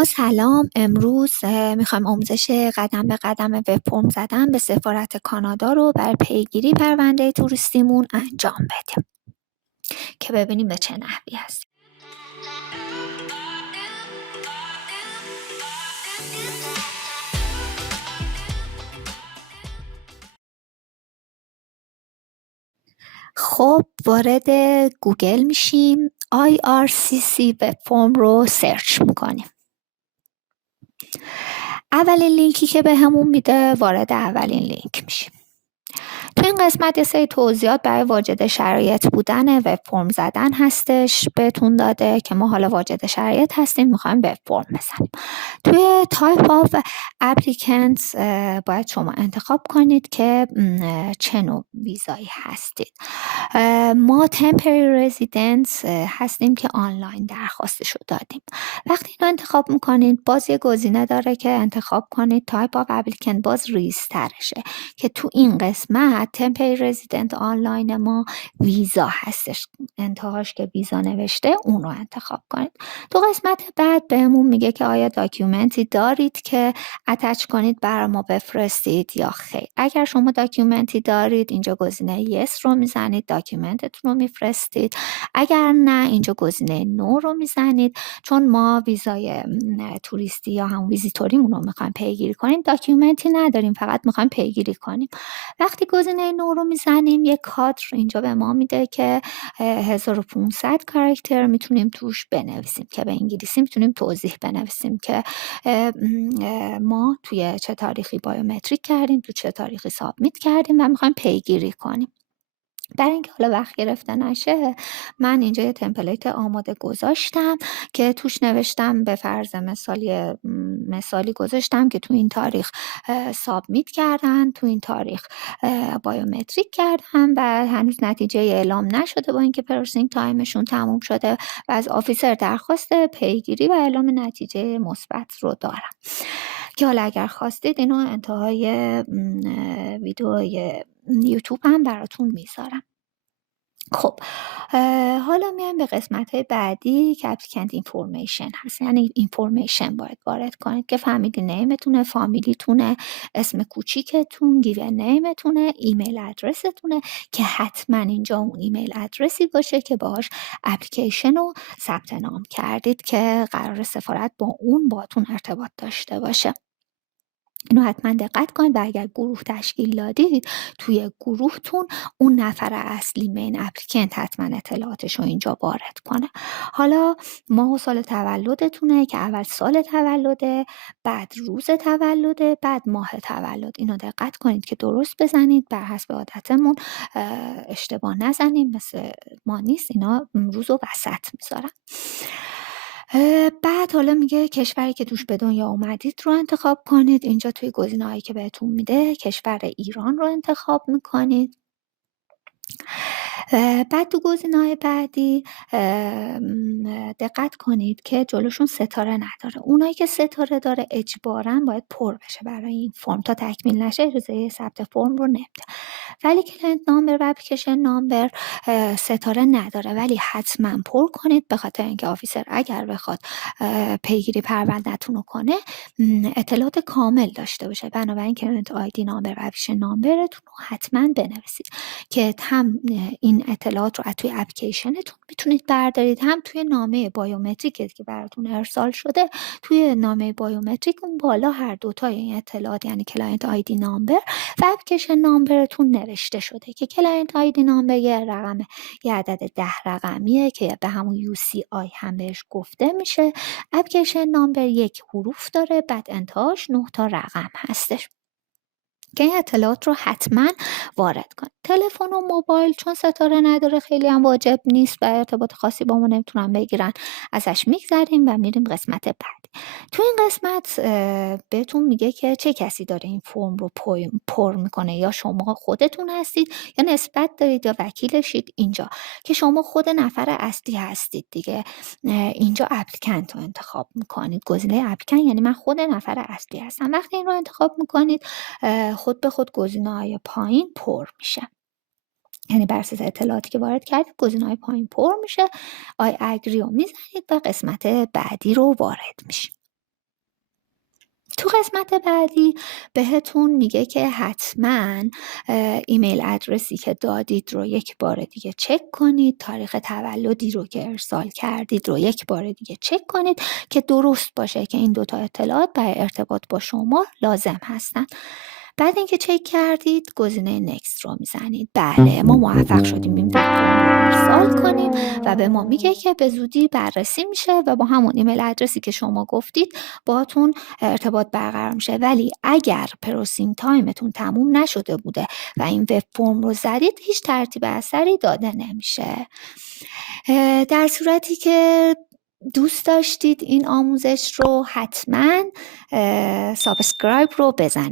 با سلام. امروز میخوایم آموزش قدم به قدم وب فرم زدن به سفارت کانادا رو برای پیگیری پرونده توریستیمون انجام بدیم که ببینیم به چه نحوی هست. خب وارد گوگل میشیم، IRCC وب فرم رو سرچ میکنیم. اولین لینکی که به همون میده وارد اولین لینک میشیم. تو این قسمت یه سری توضیحات برای واجد شرایط بودن وب فرم زدن هستش بهتون داده که ما حالا واجد شرایط هستیم، میخوایم وب فرم بزنیم. توی تایپ آف اپلیکنت باید شما انتخاب کنید که چه نوع ویزایی هستید. ما تمپری رزیدنس هستیم که آنلاین درخواستش رو دادیم. وقتی اینو انتخاب میکنید باز یه گزینه داره که انتخاب کنید تایپ آف اپلیکنت، باز ریزترشه که تو این قسمت تمپری رزیدنت آنلاین ما ویزا هستش، انتهاش که ویزا نوشته اون رو انتخاب کنید. تو قسمت بعد بهمون میگه که آیا داکیومنتی دارید که اتچ کنید برای ما بفرستید یا خیر. اگر شما داکیومنتی دارید اینجا گزینه یس رو میزنید، داکیومنتتون رو میفرستید. اگر نه اینجا گزینه نو رو میزنید، چون ما ویزای توریستی یا هم ویزیتوریمون رو میخوایم پیگیری کنیم، داکیومنتی نداریم، فقط میخوایم پیگیری کنیم. وقتی گزینه نو رو میزنیم یک کادر اینجا به ما میده که 1500 کاراکتر میتونیم توش بنویسیم که به انگلیسی میتونیم توضیح بنویسیم که ما توی چه تاریخی بایومتریک کردیم، تو چه تاریخی سابمیت کردیم و میخوایم پیگیری کنیم. برای اینکه حالا وقت گرفته نشه من اینجا یه تمپلیت آماده گذاشتم که توش نوشتم به فرض مثالی گذاشتم که تو این تاریخ سابمیت کردن، تو این تاریخ بایومتریک کردن و هنوز نتیجه اعلام نشده با اینکه پروسسینگ تایمشون تموم شده و از آفیسر درخواست پیگیری و اعلام نتیجه مثبت رو دارم که حالا اگر خواستید اینو انتهای ویدیوی یوتیوب هم براتون میذارم. خب حالا میایم به قسمت های بعدی که اپلیکنت اینفورمیشن هست، یعنی اینفورمیشن باید وارد کنید که فامیلی نیمتونه، فامیلیتونه، اسم کوچیکتون، گیون نیمتونه، ایمیل ادرستونه که حتما اینجا اون ایمیل ادرسی باشه که باهاش اپلیکیشن رو ثبت نام کردید که قرار سفارت با اون باتون ارتباط داشته باشه. اینو حتما دقت کنید و اگر گروه تشکیل دادید توی گروهتون اون نفر اصلی مین اپلیکنت حتما اطلاعاتش رو اینجا وارد کنه. حالا ماه و سال تولدتونه که اول سال تولده، بعد روز تولده، بعد ماه تولد. اینو دقت کنید که درست بزنید، بر حسب عادتمون اشتباه نزنیم، مثل ما نیست، اینا روز و وسط میذارم. بعد حالا میگه کشوری که توش به دنیا اومدید رو انتخاب کنید. اینجا توی گزینه‌هایی که بهتون میده کشور ایران رو انتخاب میکنید. بعد تو گزینه‌های بعدی دقت کنید که جلوشون ستاره نداره. اونایی که ستاره داره اجباراً باید پر بشه برای این فرم، تا تکمیل نشه اجازه ثبت فرم رو نمیده. ولی کلاینت نامبر و اپلیکیشن نامبر ستاره نداره، ولی حتما پر کنید به خاطر اینکه آفیسر اگر بخواد پیگیری پروندهتون رو کنه اطلاعات کامل داشته باشه. بنابراین کلاینت آیدی نامبر و اپلیکیشن نامبرتون رو حتما بنویسید که هم این اطلاعات رو از توی اپلیکیشنتون میتونید بردارید، هم توی نامه بایومتریک که براتون ارسال شده توی نامه بایومتریک اون بالا هر دوتای این اطلاعات، یعنی کلاینت آیدی نامبر و اپلیکیشن نامبرتون نوشته شده که کلاینت آیدی نامبر یه عدد 10 رقمیه که به همون UCI هم بهش گفته میشه. اپلیکیشن نامبر یک حروف داره، بعد انتهاش 9 تا رقم هستش که این اطلاعات رو حتما وارد کن. تلفن و موبایل چون ستاره نداره خیلی هم واجب نیست و ارتباط خاصی با ما نمیتونن بگیرن، ازش میگذریم و میریم قسمت بعدی. تو این قسمت بهتون میگه که چه کسی داره این فرم رو پر میکنه، یا شما خودتون هستید یا نسبت دارید یا وکیلشید اینجا که شما خود نفر اصلی هستید دیگه. اینجا اپلیکنت رو انتخاب میکنید، گزینه اپلیکنت یعنی من خود نفر اصلی هستم. وقتی این رو انتخاب میکنید خود به خود گزینه‌های پایین پر میشه، یعنی بر اساس اطلاعاتی که وارد کردید گزینه‌های پایین پر میشه. آی اگری رو میزنید و قسمت بعدی رو وارد میشید. تو قسمت بعدی بهتون میگه که حتما ایمیل ادرسی که دادید رو یک بار دیگه چک کنید، تاریخ تولدی رو که ارسال کردید رو یک بار دیگه چک کنید که درست باشه که این دوتا اطلاعات برای ارتباط با شما لازم هستن. بعد اینکه چک کردید گزینه نکست رو میزنید. بله ما موفق شدیم این فرم رو ارسال کنیم و به ما میگه که به زودی بررسی میشه و با همون ایمیل ادرسی که شما گفتید باهاتون ارتباط برقرار میشه. ولی اگر پروسینگ تایمتون تموم نشده بوده و این وب فرم رو زدید هیچ ترتیب اثری داده نمیشه. در صورتی که دوست داشتید این آموزش رو حتما سابسکرایب رو بزنید.